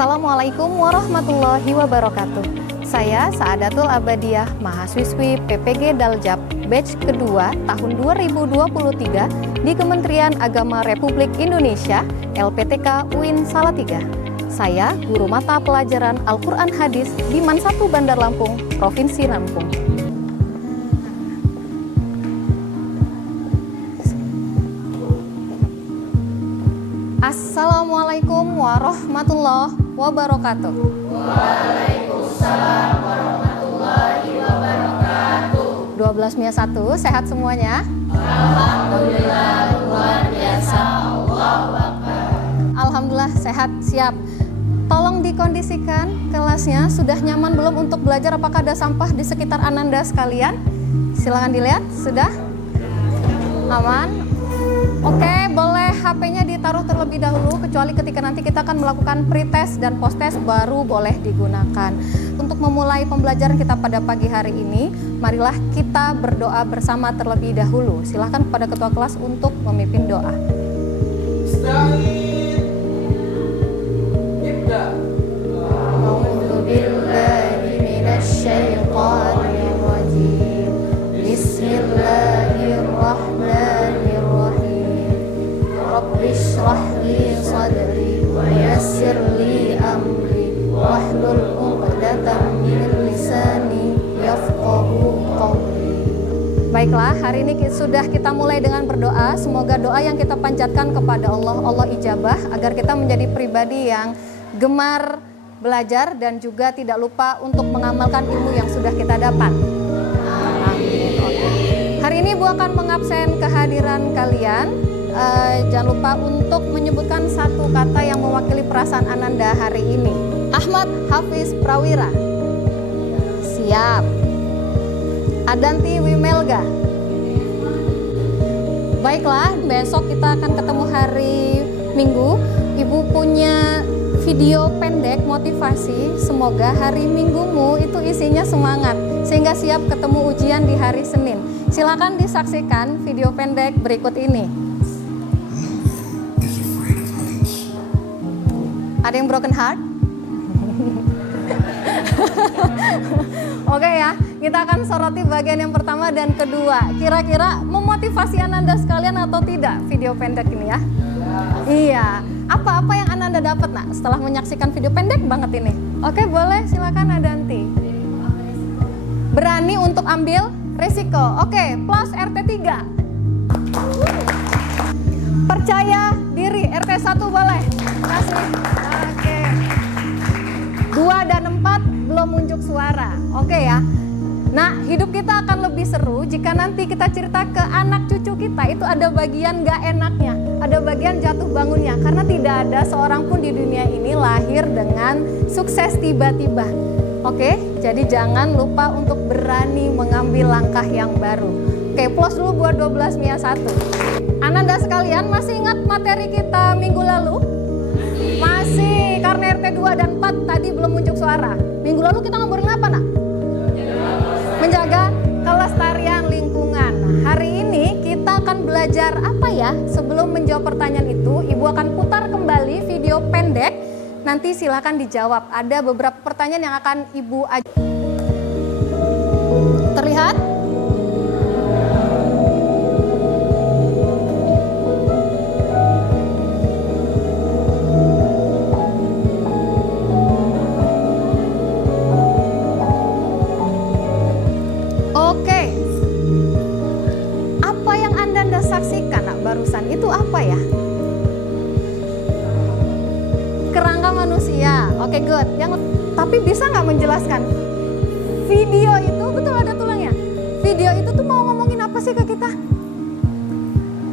Assalamualaikum warahmatullahi wabarakatuh. Saya Saadatul Abadiah, mahasiswi PPG Daljab, batch kedua tahun 2023 di Kementerian Agama Republik Indonesia, LPTK UIN Salatiga. Saya guru mata pelajaran Al-Quran Hadis di MAN 1 Bandar Lampung, Provinsi Lampung. Assalamualaikum warahmatullahi wabarakatuh. Waalaikumsalam warahmatullahi wabarakatuh. 12 Mia 1, sehat semuanya? Alhamdulillah, luar biasa. Allahu Akbar. Alhamdulillah sehat, siap. Tolong dikondisikan kelasnya, sudah nyaman belum untuk belajar? Apakah ada sampah di sekitar Ananda sekalian? Silakan dilihat, sudah? Aman? Oke, boleh HP-nya ditaruh terlebih dahulu, kecuali ketika nanti kita akan melakukan pretest dan posttest baru boleh digunakan. Untuk memulai pembelajaran kita pada pagi hari ini, marilah kita berdoa bersama terlebih dahulu. Silahkan kepada ketua kelas untuk memimpin doa. Rabbisyhrah li sadri wa yassir li amri wahlul 'uqdatam min lisani yafqahu qawli. Baiklah, hari ini sudah kita mulai dengan berdoa. Semoga doa yang kita panjatkan kepada Allah ijabah, agar kita menjadi pribadi yang gemar belajar dan juga tidak lupa untuk mengamalkan ilmu yang sudah kita dapat. Amin. Hari ini Bu akan mengabsen kehadiran kalian. Jangan lupa untuk menyebutkan satu kata yang mewakili perasaan Ananda hari ini. Ahmad Hafiz Prawira. Siap. Adanti Wimelga. Baiklah, besok kita akan ketemu hari Minggu. Ibu punya video pendek motivasi. Semoga hari Minggumu itu isinya semangat, sehingga siap ketemu ujian di hari Senin. Silakan disaksikan video pendek berikut ini. Ada yang broken heart? Oke ya, kita akan soroti bagian yang pertama dan kedua. Kira-kira memotivasi Ananda sekalian atau tidak video pendek ini ya? Iya. Apa yang Ananda dapat nak setelah menyaksikan video pendek banget ini? Oke, boleh, silakan Adanti. Berani untuk ambil resiko. Oke, plus RT 3. Percaya diri, RT 1 boleh. Kasih. Oke. 2 dan 4 belum unjuk suara. Oke ya. Nah, hidup kita akan lebih seru jika nanti kita cerita ke anak cucu kita, itu ada bagian gak enaknya, ada bagian jatuh bangunnya. Karena tidak ada seorang pun di dunia ini lahir dengan sukses tiba-tiba. Oke, jadi jangan lupa untuk berani mengambil langkah yang baru. Oke, plus dulu buat 12 Mia 1. Ananda sekalian, masih ingat materi kita minggu lalu? Masih, karena RT 2 dan 4 tadi belum unjuk suara. Minggu lalu kita ngobrolin apa nak? Menjaga kelestarian lingkungan. Nah, hari ini kita akan belajar apa ya? Sebelum menjawab pertanyaan itu, Ibu akan putar kembali video pendek. Nanti silakan dijawab. Ada beberapa pertanyaan yang akan Ibu ajukan. Terlihat? Saksikan nak barusan itu apa ya? Kerangka manusia. Oke, good. Tapi bisa nggak menjelaskan video itu? Betul, ada tulangnya. Video itu tuh mau ngomongin apa sih ke kita?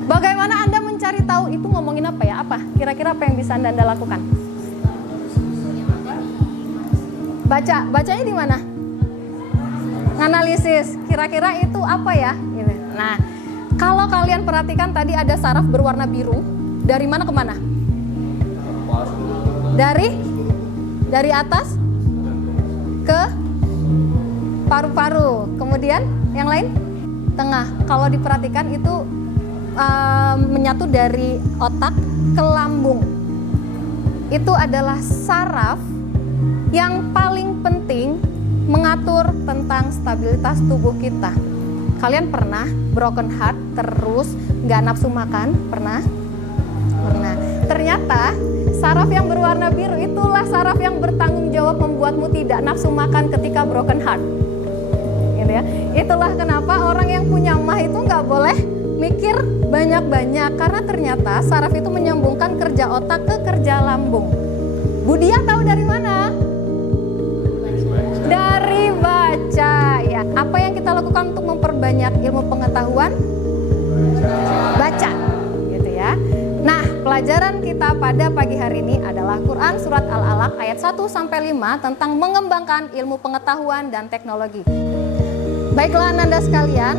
Bagaimana Anda mencari tahu itu ngomongin apa ya? Apa? Kira-kira apa yang bisa Anda lakukan? Bacanya di mana? Analisis. Kira-kira itu apa ya? Nah, kalau kalian perhatikan tadi ada saraf berwarna biru. Dari mana ke mana? Dari atas ke paru-paru. Kemudian yang lain? Tengah. Kalau diperhatikan itu menyatu dari otak ke lambung. itu adalah saraf yang paling penting mengatur tentang stabilitas tubuh kita. Kalian pernah broken heart terus nggak nafsu makan? Pernah? Pernah. Ternyata saraf yang berwarna biru itulah saraf yang bertanggung jawab membuatmu tidak nafsu makan ketika broken heart. Gitu ya. Itulah kenapa orang yang punya mah itu nggak boleh mikir banyak-banyak, karena ternyata saraf itu menyambungkan kerja otak ke kerja lambung. Budia tahu dari mana? Dari baca ya. Apa yang kita lakukan untuk memperbanyak ilmu pengetahuan? Baca, gitu ya. Nah, pelajaran kita pada pagi hari ini adalah Quran Surat Al-Alaq ayat 1-5 tentang mengembangkan ilmu pengetahuan dan teknologi. Baiklah Ananda sekalian,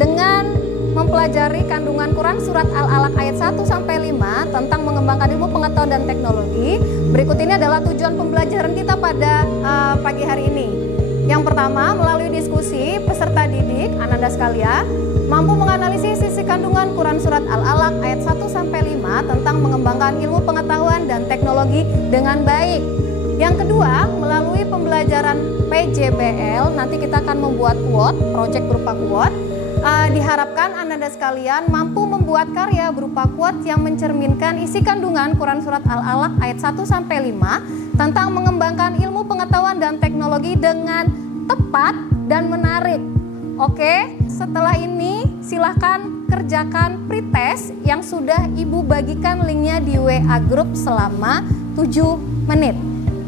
dengan mempelajari kandungan Quran Surat Al-Alaq ayat 1-5 tentang mengembangkan ilmu pengetahuan dan teknologi, berikut ini adalah tujuan pembelajaran kita pada pagi hari ini. Yang pertama, melalui diskusi peserta didik Ananda sekalian mampu menganalisis sisi kandungan Quran Surat Al-Alaq ayat 1-5 tentang mengembangkan ilmu pengetahuan dan teknologi dengan baik. Yang kedua, melalui pembelajaran PJBL nanti kita akan membuat quote, proyek berupa quote. Diharapkan Ananda sekalian mampu membuat karya berupa quote yang mencerminkan isi kandungan Quran Surat Al-Alaq ayat 1-5 tentang mengembangkan ilmu pengetahuan dan teknologi dengan tepat dan menarik. Oke, setelah ini silahkan kerjakan pretest yang sudah Ibu bagikan linknya di WA Group selama 7 menit.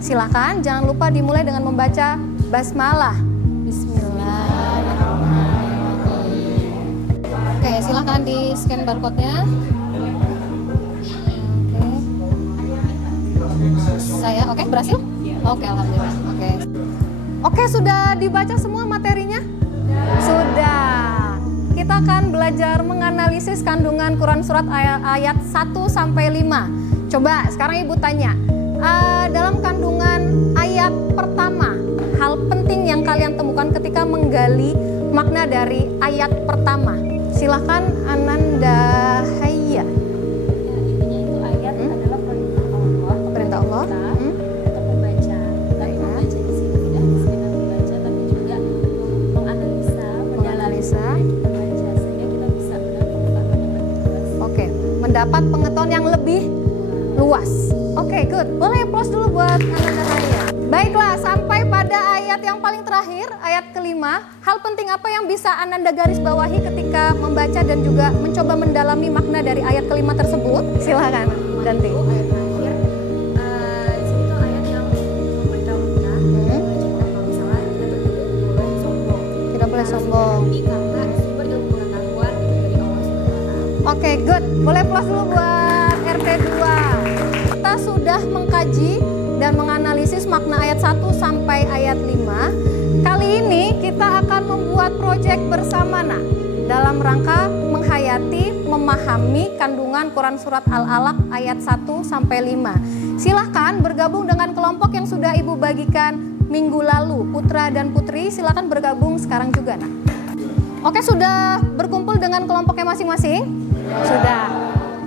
Silahkan, jangan lupa dimulai dengan membaca basmalah. Bismillahirrahmanirrahim. Oke, silahkan di scan barcode-nya. Oke, berhasil? Oke, alhamdulillah. Oke, sudah dibaca semua materinya? Sudah. Kita akan belajar menganalisis kandungan Quran Surat ayat 1-5. Coba sekarang Ibu tanya, dalam kandungan ayat pertama, hal penting yang kalian temukan ketika menggali makna dari ayat pertama. Silahkan Ananda Hayya. Intinya itu ayat adalah perintah Allah. Perintah Allah. Untuk membaca. Tapi membaca di sini tidak hanya sekedar membaca, tapi juga menganalisa, Menganalisa. kita baca sehingga kita bisa mendapat pengetahuan yang lebih luas. Oke, mendapat pengetahuan yang lebih luas. Oke, good. Boleh applause dulu buat Ananda Hayya. Baiklah, sampai pada ayat yang paling terakhir, ayat kelima. Hal penting apa yang bisa Ananda garis bawahi ketika membaca dan juga mencoba mendalami makna dari ayat kelima tersebut? Silahkan, ganti. Ayat terakhir, di sini tuh ayat yang memberitahu kita, kalau misalnya kita tuh tidak boleh sombong. Tidak boleh sombong. Ini karena sumber ilmu pengetahuan itu dari Allah SWT. Oke, good. Boleh applause dulu buat RT2. Kita sudah mengkaji dan menganalisis makna ayat 1 sampai ayat 5. Kali ini kita akan membuat proyek bersama dalam rangka menghayati, memahami kandungan Quran Surat Al-Alaq ayat 1 sampai 5. Silahkan bergabung dengan kelompok yang sudah Ibu bagikan minggu lalu. Putra dan Putri silahkan bergabung sekarang juga Oke, sudah berkumpul dengan kelompoknya masing-masing? Sudah.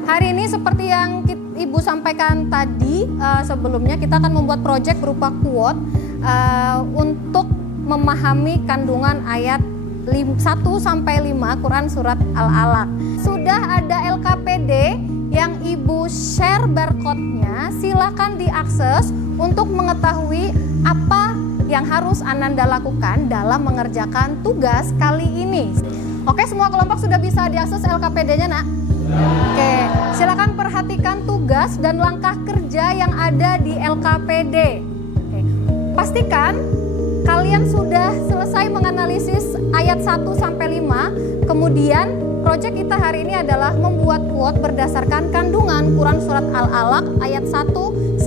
Hari ini seperti yang Ibu sampaikan tadi sebelumnya, kita akan membuat proyek berupa quote untuk memahami kandungan ayat 1-5 Quran Surat Al-Alaq. Sudah ada LKPD yang Ibu share barcode-nya, silakan diakses untuk mengetahui apa yang harus Ananda lakukan dalam mengerjakan tugas kali ini. Oke, semua kelompok sudah bisa diakses LKPD-nya, Nak? Oke, silakan perhatikan tugas dan langkah kerja yang ada di LKPD. Oke. Pastikan kalian sudah selesai menganalisis ayat 1-5. Kemudian proyek kita hari ini adalah membuat quote berdasarkan kandungan Quran Surat Al-Alaq ayat 1-5.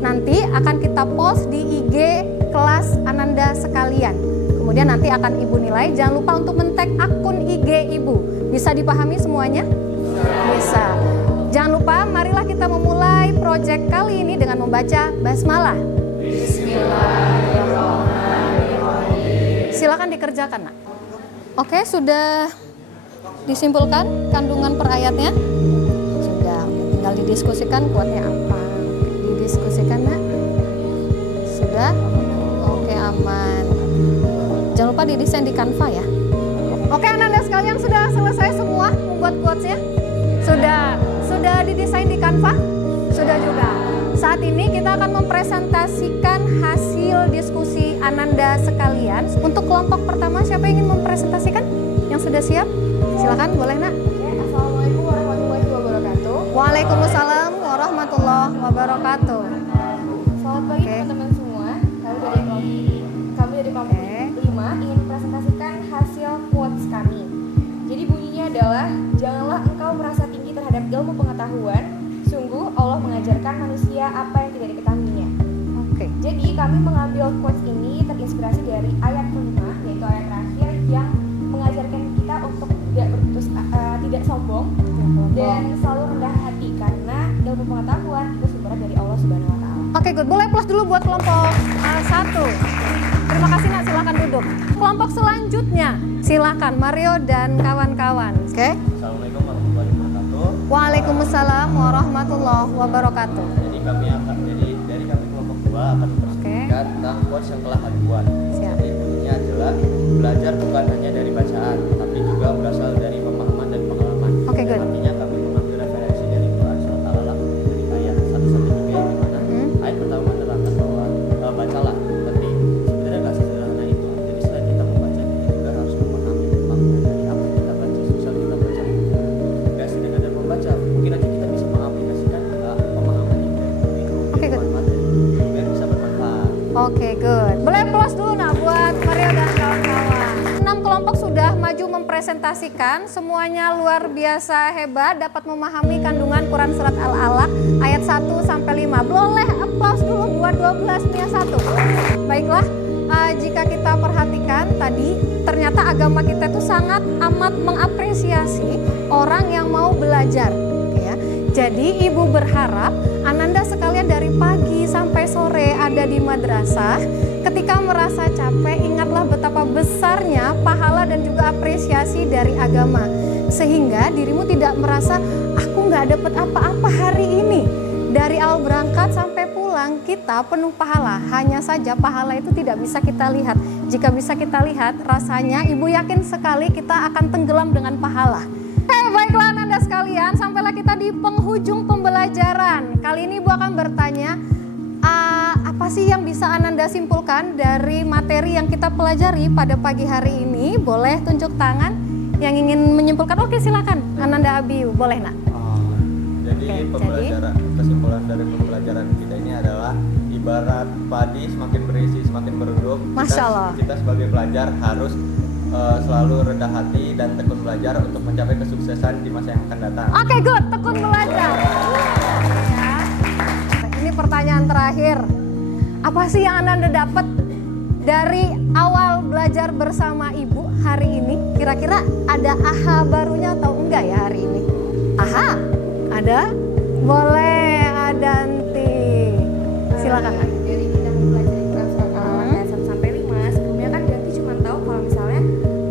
Nanti akan kita post di IG kelas Ananda sekalian. Kemudian nanti akan Ibu nilai. Jangan lupa untuk men-tag akun IG Ibu. Bisa dipahami semuanya? Bisa. Jangan lupa, marilah kita memulai proyek kali ini dengan membaca basmalah. Bismillahirrahmanirrahim. Silakan dikerjakan, Nak. Oke, sudah disimpulkan kandungan per ayatnya? Sudah, tinggal didiskusikan kuatnya apa. didiskusikan, Nak? Sudah? Oke, aman. Jangan lupa didesain di Canva ya. Oke, Ananda sekalian, sudah selesai semua membuat quotes-nya? Sudah didesain di Canva? Sudah juga. Saat ini kita akan mempresentasikan hasil diskusi Ananda sekalian. Untuk kelompok pertama, siapa yang ingin mempresentasikan? Yang sudah siap? Silakan, boleh, Nak. Assalamualaikum warahmatullahi wabarakatuh. Waalaikumsalam warahmatullahi wabarakatuh. Selamat pagi teman-teman semua. Kami dari kelompok 5 ingin mempresentasikan hasil quotes kami. Jadi bunyinya adalah, janganlah engkau merasa tinggi terhadap ilmu pengetahuan. Sungguh Allah mengajarkan manusia apa yang tidak diketahuinya. Oke. Jadi kami mengambil quotes ini terinspirasi dari ayat kelima, yaitu ayat terakhir yang mengajarkan kita untuk tidak sombong dan selalu rendah hati karena ilmu pengetahuan itu sumbernya dari Allah Subhanahu Wa Taala. Oke, good. Boleh plus dulu buat kelompok 1. Terima kasih, Nak. Silakan duduk. Kelompok selanjutnya, silakan Mario dan kawan-kawan. Oke. Assalamualaikum warahmatullahi wabarakatuh. Waalaikumsalam warahmatullahi wabarakatuh. Jadi dari kami kelompok 2 akan mempresentasikan tentang quotes yang telah kami buat. Siap. Jadi bunyinya adalah, belajar bukan hanya dari bacaan, tapi juga berasal dari pemahaman dan pengalaman. Oke, good. Artinya kami mengambil referensi dari Quran surat Al-Alaq dari ayat 1-3 yang dimana ayat pertama menerangkan bahwa bacalah penting. Sebenarnya nggak sesederhana itu. Jadi selain kita membaca, kita juga harus memahami makna dari apa yang kita baca. Susah kita baca buku, nggak sekadar membaca. Mungkin aja kita bisa mengaplikasikan pemahaman yang itu Oke, good. biar bisa bermanfaat. Oke, good. Boleh plus dulu, Nak, buat Mario dan kawan-kawan. 6 kelompok sudah maju mempresentasikan. Semuanya luar biasa hebat, dapat memahami kandungan Quran surat Al-Alaq ayat 1-5. Boleh aplaus dulu buat 12 Mia 1. Baiklah, jika kita perhatikan tadi, ternyata agama kita itu sangat amat mengapresiasi orang yang mau belajar. Oke ya. Jadi ibu berharap Ananda sekalian dari pagi sampai sore ada di madrasah. Ketika merasa capek, ingatlah betapa besarnya pahala dan juga apresiasi dari agama. Sehingga dirimu tidak merasa, aku nggak dapat apa-apa hari ini. Dari awal berangkat sampai pulang, kita penuh pahala. Hanya saja pahala itu tidak bisa kita lihat. Jika bisa kita lihat, rasanya ibu yakin sekali kita akan tenggelam dengan pahala. Baiklah Ananda sekalian, sampailah kita di penghujung pembelajaran. Kali ini ibu akan bertanya, apa sih yang bisa Ananda simpulkan dari materi yang kita pelajari pada pagi hari ini? Boleh tunjuk tangan yang ingin menyimpulkan. Oke, silakan Ananda Abiu, boleh, Nak? Jadi kesimpulan dari pembelajaran kita ini adalah ibarat padi semakin berisi semakin berenduk. Masya Allah. Kita sebagai pelajar harus selalu rendah hati dan tekun belajar untuk mencapai kesuksesan di masa yang akan datang. Oke, good, tekun belajar. Ya. Ini pertanyaan terakhir. Apa sih yang Ananda dapat dari awal belajar bersama ibu hari ini? Kira-kira ada aha barunya atau enggak ya hari ini? Aha, ada? Boleh, Adanti. Silakan, Kak. Dari kita mempelajari Quran surat Al-Alaq ayat 1-5, sebelumnya kan Ganti cuma tahu kalau misalnya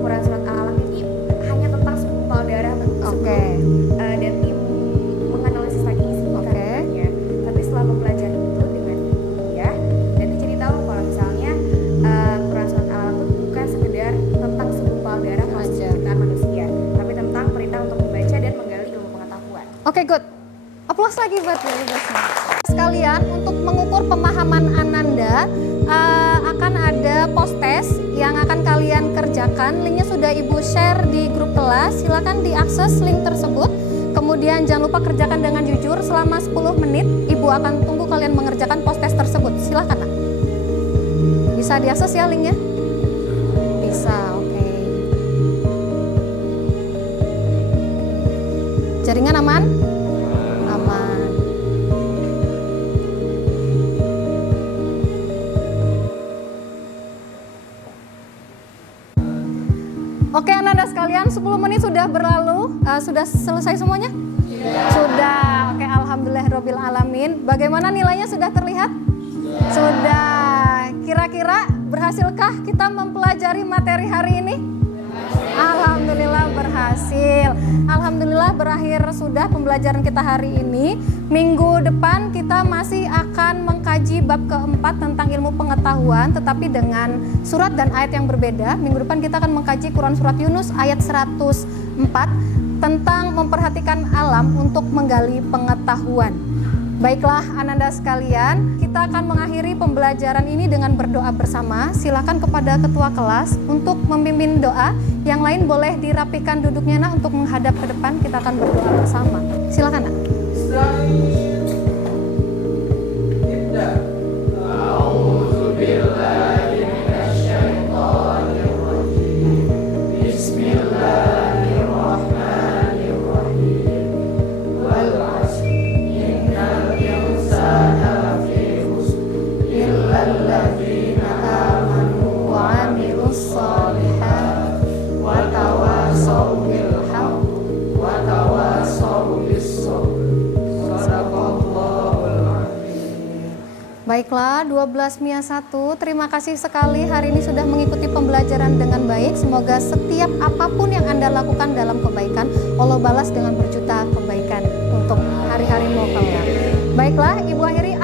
Quran surat Al-Alaq ini hanya tentang segumpal darah. Oke. Ganti menganalisis lagi isi kandungannya. Tapi setelah mempelajari itu dengan ya, Ganti jadi tahu kalau misalnya Quran surat Al-Alaq itu bukan sekedar tentang segumpal darah hasil ciptaan manusia, tapi tentang perintah untuk membaca dan menggali ilmu pengetahuan. Oke, good. Aplaus lagi buat ibu-ibu. Sekalian, untuk mengukur pemahaman Ananda, akan ada post test yang akan kalian kerjakan. Linknya sudah ibu share di grup kelas. Silakan diakses link tersebut. Kemudian jangan lupa kerjakan dengan jujur selama 10 menit. Ibu akan tunggu kalian mengerjakan post test tersebut. Silakan, Nak. Bisa diakses ya linknya? Bisa, oke. Jaringan aman? Aman. Oke, Ananda sekalian, 10 menit sudah berlalu. Sudah selesai semuanya? Sudah. Oke, alhamdulillahirabbil alamin. Bagaimana nilainya, sudah terlihat? Sudah. Kira-kira berhasilkah kita mempelajari materi hari ini? Alhamdulillah berhasil. Alhamdulillah berakhir sudah pembelajaran kita hari ini. Minggu depan kita masih akan mengkaji bab keempat tentang ilmu pengetahuan, tetapi dengan surat dan ayat yang berbeda. Minggu depan kita akan mengkaji Quran surat Yunus ayat 104 tentang memperhatikan alam untuk menggali pengetahuan. Baiklah Ananda sekalian, kita akan mengakhiri pembelajaran ini dengan berdoa bersama. Silakan kepada ketua kelas untuk memimpin doa. Yang lain boleh dirapikan duduknya nak untuk menghadap ke depan. Kita akan berdoa bersama. Silakan nak. Baiklah, 12 Mia 1, terima kasih sekali hari ini sudah mengikuti pembelajaran dengan baik. Semoga setiap apapun yang Anda lakukan dalam kebaikan, Allah balas dengan berjuta kebaikan untuk hari-harimu kelak. Baiklah, Ibu akhiri